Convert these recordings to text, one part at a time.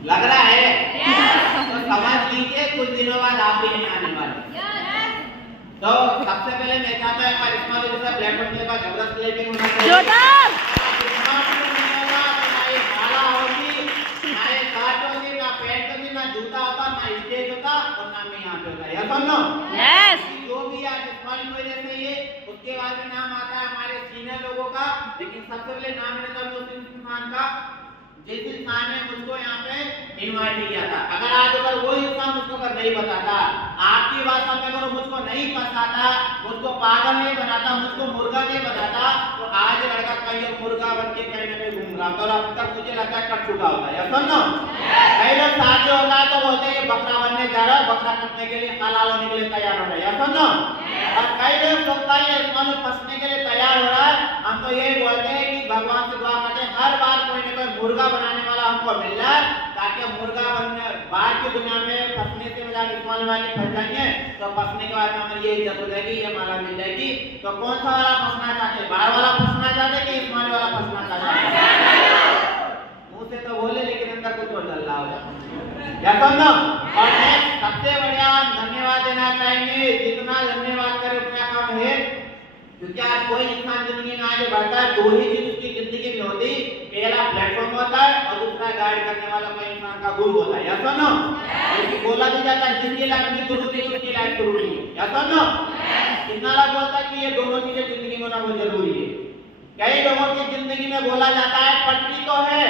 लग रहा है? तो समझ लीजिए कुछ दिनों बाद आप भी नहीं आने वाले। तो सबसे पहले मैं चाहता हूँ हमारे स्मार्ट जैसा प्लेटफॉर्म के पास जबरदस्त लेपिंग होना चाहिए। जोरदार जूता होता ना स्टेज होता और ना मैं यहाँ पे होता। यस और नो? यस। जो भी आज स्मार्ट की वजह से ये उसके बाद में नाम आता है हमारे सीनियर लोगों का, लेकिन सबसे पहले नाम लेता हूँ उस इंसान का जिस इंसान ने मुझको यहाँ पे इनवाइट किया था। अगर वो इंसान मुझको अगर नहीं बताता, आपकी भाषा में अगर मुझको नहीं फंसाता, मुझको पागल नहीं बनाता, मुझको मुर्गा नहीं बनाता, तो आज लड़का कहीं मुर्गा बन के कहीं ना कहीं घूम रहा था और अब तक मुझे लगता है कट चुका होगा। या सुनो, कई लोग साथ होता है तो बोलते हैं बकरा बनने जा रहा है, बकरा कटने के लिए हलाल होने के लिए तैयार हो रहा है। या सुनो, और कई लोग सोचता है इसमें फंसने के लिए तैयार हो रहा है। हम तो यही बोलते हैं कि भगवान से दुआ करते हैं हर बार कोई ना कोई मुर्गा बनाने वाला हमको मिल रहा है, ताकि मुर्गा बनने बाहर की दुनिया में फंसने से बजाय इस्माइल वाले फंस जाएंगे, तो फंसने के बाद में हमारी ये इज्जत हो जाएगी, ये माला मिल जाएगी। तो कौन सा वाला फंसना चाहते हैं? बाहर वाला फंसना चाहते कि इस्माइल वाला फंसना चाहते हैं? मुंह से तो बोले लेकिन अंदर कुछ और चल रहा हो। या तो ना, और सबसे बढ़िया धन्यवाद देना चाहेंगे, जितना धन्यवाद करे उतना कम है, क्योंकि आज कोई इंसान जिंदगी में आगे बढ़ता है दो ही चीज उसकी जिंदगी में होती, पहला प्लेटफॉर्म होता है और दूसरा गाइड करने वाला कोई इंसान का गुरु होता है। या तो ना, क्योंकि बोला भी जाता है जिसकी लाइफ में गुरु थी उसकी लाइफ जरूरी है। या तो ना, कितना लोग बोलता है कि ये दोनों चीजें जिंदगी में होना बहुत जरूरी है। कई लोगों की जिंदगी में बोला जाता है पटरी तो है,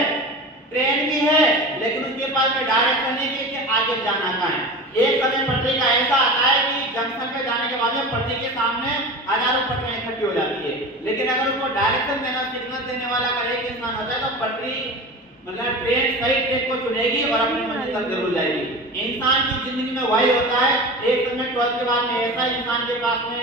ट्रेन भी है, लेकिन उसके पास में डायरेक्शन नहीं है कि आगे जाना कहाँ है। एक समय पटरी का ऐसा आता है कि जंक्शन पे जाने के बाद में पटरी के सामने हजारों पटरियां इकट्ठी हो जाती है, लेकिन अगर उसको डायरेक्शन देना, सिग्नल देने वाला अगर एक इंसान होता है तो पटरी मतलब ट्रेन सही ट्रेन को चुनेगी और अपनी मंजिल तक जरूर जाएगी। इंसान की जिंदगी में वही होता है। एक समय 12 के बाद में ऐसा इंसान के पास में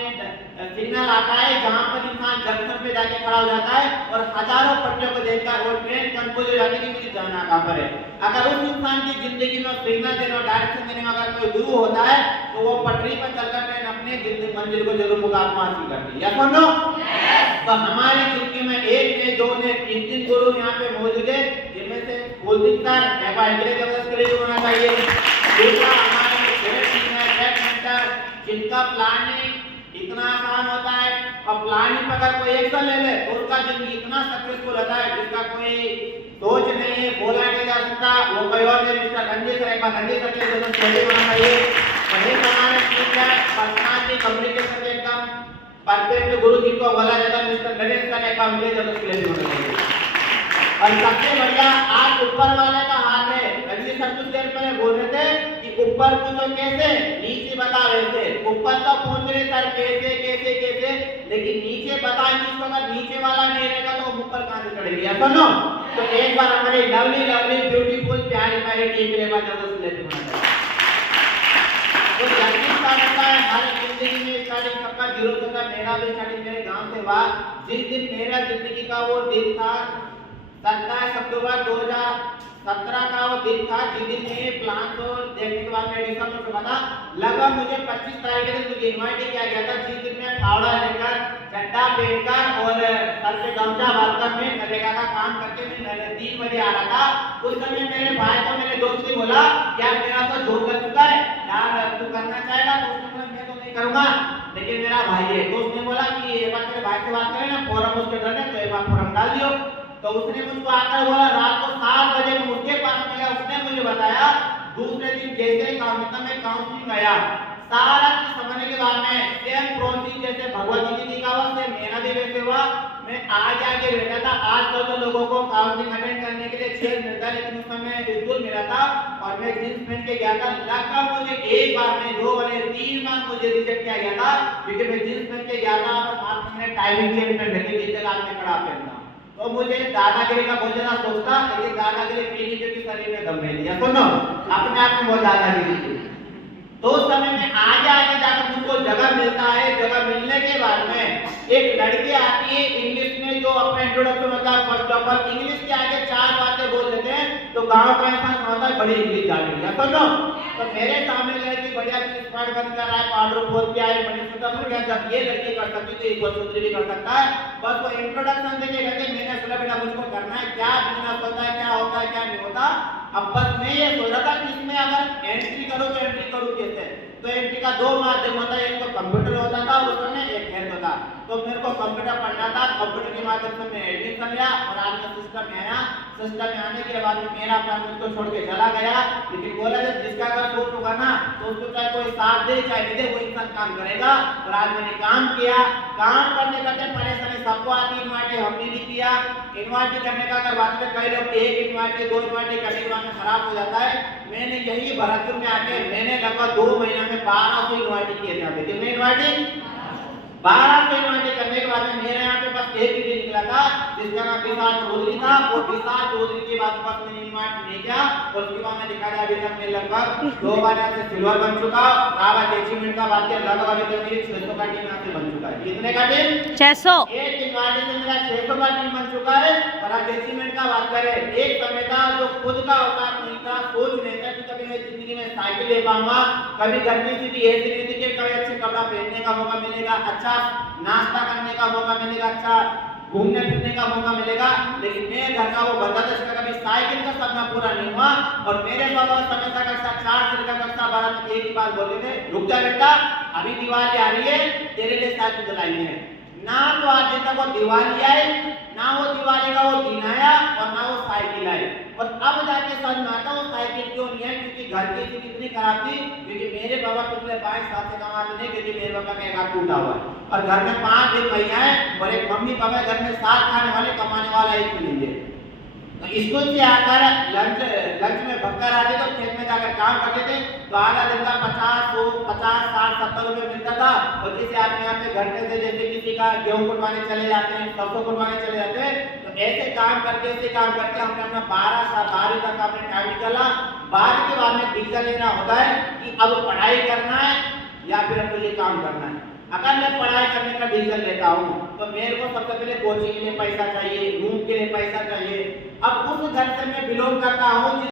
सिग्नल आता है जहां पर इंसान जंक्शन पे जाके खड़ा हो जाता है और हजारों पटरियों को देखकर वो ट्रेन कंफ्यूज हो जाती है कि मुझे जाना कहां पर है। अगर उस इंसान की जिंदगी में सिग्नल देने और डायरेक्शन देने में अगर कोई गुरु होता है तो वो पटरी पर चलकर ट्रेन अपने जिंदगी मंजिल को जरूर मुकाम हासिल करती है। या सुनो, तो हमारी जिंदगी में एक ने, दो ने, तीन गुरु यहाँ पे मौजूद है, जिनमें से कुलदीप सर जबरदस्त क्रेडिट होना चाहिए। दूसरा हमारे जिनका प्लानिंग इतना आसान होता है और प्लानिंग पर अगर कोई एक्शन ले ले तो उसका जिंदगी इतना सक्सेसफुल होता है जिसका कोई सोच नहीं है, बोला नहीं जा सकता। वो कोई और नहीं, मिस्टर रणजीत सर, एक बार रणजीत सर के जबरदस्त क्रेडिट होना चाहिए। वही हमारे टीचर पर्सनालिटी कम्युनिकेशन के एकदम परफेक्ट गुरु जिनको बोला जाता है मिस्टर नरेश सर, एक बार मुझे जबरदस्त क्रेडिट होना चाहिए। और सबसे बढ़िया आज ऊपर वाले का हाथ है। रणजीत सर कुछ देर पहले बोल रहे थे कि ऊपर पूछो कैसे, नीचे बता रहे थे। ऊपर तो पूछ रहे सर कैसे कैसे कैसे, लेकिन नीचे बताएंगे उसको, अगर नीचे वाला नहीं रहेगा तो ऊपर कहां से चढ़ेगी। ऐसा नो, तो एक बार हमारे लवली लवली ब्यूटीफुल प्यारी प्यारी टीम के लिए जबरदस्त लेते होना चाहिए। तो जल्दी होता है हर जिंदगी में स्टार्टिंग सबका जीरो से था। मेरा भी स्टार्टिंग मेरे गांव से हुआ। जिस दिन मेरा जिंदगी का वो दिन था 27 अक्टूबर 2017 का वो दिन था, जिस दिन ये प्लान को देखने के बाद मैं डिस्कस कर रहा लगभग मुझे 25 तारीख के दिन मुझे इनवाइट किया गया था, जिस दिन मैं फावड़ा लेकर चड्डा पहनकर और सर पे गमछा बांधकर मैं नरेगा का काम करके मैं 3 बजे आ रहा था। उस समय मेरे भाई को मेरे दोस्त ने बोला क्या मेरा तो जोर लग चुका है यार, तू करना चाहेगा? तो उसने बोला मैं तो नहीं करूंगा, लेकिन मेरा भाई है। तो उसने बोला कि एक बार मेरे भाई से बात करें ना, फोरम उसके डर है तो एक बार फोरम डाल दियो। तो उसने मुझको आकर बोला, रात को 7 बजे मैं उसके पास गया, उसने मुझे बताया दूसरे दिन जैसे में काउंसलिंग आया, सारा चीज समझने के बाद में सेम प्रोसेस जैसे भगवत जी का हुआ सेम मेरा भी वैसे हुआ। मैं आगे बैठा था। आज तो लोगों को काउंसलिंग अटेंड करने के लिए 6 मिलता, लेकिन उस समय स्कूल मिला था और मैं जींस पहन के गया था। लगभग मुझे एक बार नहीं, 2 बार नहीं, 3 बार मुझे रिजेक्ट किया गया था, क्योंकि मैं जींस पहन के गया था और साथ में टाइमिंग चेंज में ढके जिस जगह में खड़ा पहनता। तो मुझे दादागिरी का बहुत ज्यादा सोचता, लेकिन दादागिरी पीनी क्योंकि शरीर में दम नहीं लिया। सुनो, अपने आप में बहुत दादागिरी थी। तो उस समय में आगे जाकर मुझको जगह मिलता है। जगह मिलने के बाद में एक लड़की आती है इंग्लिश में, जो अपना इंट्रोडक्शन होता है फर्स्ट ऑफ ऑल इंग्लिश के आगे 4 बातें बोल देते हैं तो गांव का इंसान समझता है बड़ी इंग्लिश जान लिया। सुनो, तो मेरे सामने लड़की बढ़िया स्मार्ट बन कर आए, पाउडर बोल के आए, मनी सुता जब ये लड़की कर सकती तो एक भी कर सकता है। बस वो इंट्रोडक्शन देके कहते मैंने सोचा बेटा मुझको करना है, क्या बिजनेस होता है, क्या होता है, क्या नहीं होता। अब बस मैं ये सोच रहा था कि इसमें अगर एंट्री करूँ तो एंट्री करूँ कैसे। तो एंट्री का दो माध्यम होता है, एक तो कंप्यूटर होता था और उसमें एक हेल्थ होता। तो मेरे को कंप्यूटर पढ़ना था, कंप्यूटर के माध्यम से मैं एडमिशन लिया और आज मैं सिस्टम में आया। सिस्टम में आने के बाद में मेरा प्लान मुझको छोड़ के चला गया, लेकिन बोला जब जिसका अगर सोच होगा ना तो उसको चाहे कोई साथ दे चाहे नहीं दे वो इंसान काम करेगा। और आज मैंने काम किया, काम करने करते परेशानी सबको आती, इन्वाइटी हमने भी किया। इन्वाइटी करने का अगर बात करें कई लोग एक इन्वाइटी दो इन्वाइटी करने के बाद में खराब हो जाता है। मैंने यही भरतपुर में आके मैंने लगभग 2 महीने में 1200 इन्वाइटी किए थे। कितने इन्वाइटी? 1200 इन्वाइटी करने के बाद में मेरे यहाँ पे बस एक ही निकला था जिसका नाम विशाल चौधरी था। वो विशाल चौधरी के बाद बस मैंने इन्वाइट नहीं किया और उसके बाद में दिखा अभी तक मैं लगभग 2 बार यहाँ से सिल्वर बन चुका। रावत अचीवमेंट का बात किया लगभग अभी तक मेरी 600 का टीम यहाँ से बन चुका है। कितने का टीम? 600। एक इन्वाइटी से मेरा 600 का टीम बन चुका है। और आज अचीवमेंट का बात करें, एक समय था जो खुद का औकात नहीं था, सोच नहीं था कि कभी मैं जिंदगी में साइकिल ले पाऊंगा, कभी गर्मी से भी ऐसी नहीं थी कि कभी अच्छे कपड़ा पहनने का मौका मिलेगा, अच्छा नाश्ता करने का मौका मिलेगा, अच्छा घूमने फिरने का मौका मिलेगा। लेकिन मेरे घर का वो बंदा था जिसका कभी साइकिल का सपना पूरा नहीं हुआ। और मेरे बाबा समय तक कक्षा 4 से लेकर कक्षा 12 तक एक ही बात बोलते थे, रुक जा बेटा अभी दिवाली आ रही है तेरे लिए साइकिल दिलाएंगे। ना तो आज दिन तक वो दिवाली आए, ना वो दिवाली का वो दिन आया और ना वो साइकिल आए। और अब जाके समझ में आता वो साइकिल क्यों नहीं है, क्योंकि घर की स्थिति इतनी खराब थी। क्योंकि मेरे बाबा पिछले 22 साल से कमाते थे, क्योंकि मेरे बाबा का एक हाथ टूटा हुआ है और घर में 5 दिन भैया है और एक मम्मी पापा घर में 7 खाने वाले, कमाने वाला एक भी नहीं है। तो स्कूल से आकर लंच में भक्कर आते तो खेत में जाकर काम करते थे। तो आधा दिन का 50, 60, 70 रुपए मिलता था। और जिसे आप यहाँ पे घंटे से जैसे किसी का गेहूं कुटवाने चले जाते हैं, सरसों कुटवाने चले जाते हैं, तो ऐसे काम करके हमने अपना 12 तक अपने टाइम निकाला। बाद के बाद में डिसीजन लेना होता है कि अब पढ़ाई करना है या फिर अब ये काम करना है। अगर मैं पढ़ाई करने का डिसीजन लेता हूँ तो मेरे को सबसे पहले कोचिंग के लिए पैसा चाहिए, रूम के लिए पैसा चाहिए। अब उस घर से मैं बिलोंग करता हूँ